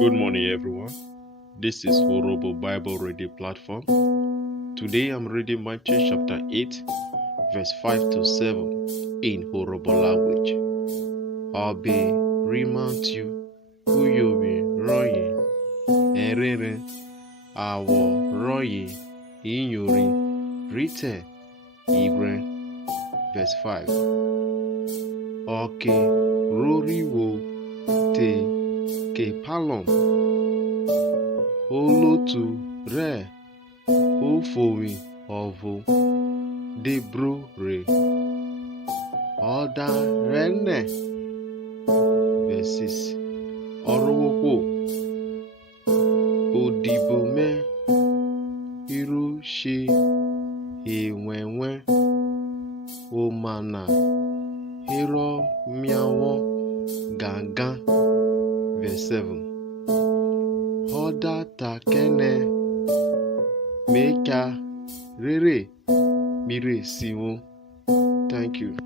Good morning, everyone. This is Urhobo Bible reading platform. Today I'm reading Matthew chapter 8, verse 5 to 7 in Urhobo language. I'll be remind you who you'll be roying, erere, awo roying, inyori, rite, igre. Verse 5. Oke, roriwo, te, ke palom, olotu, re, ofowi, ovo, debro, re, oda, rene. Verse 6. Urhobo, odibome, iroshe, ewenwe, omana, hero, miawo, gangan. Verse 7. Oda takene, meka, rere, mire siwo. Thank you.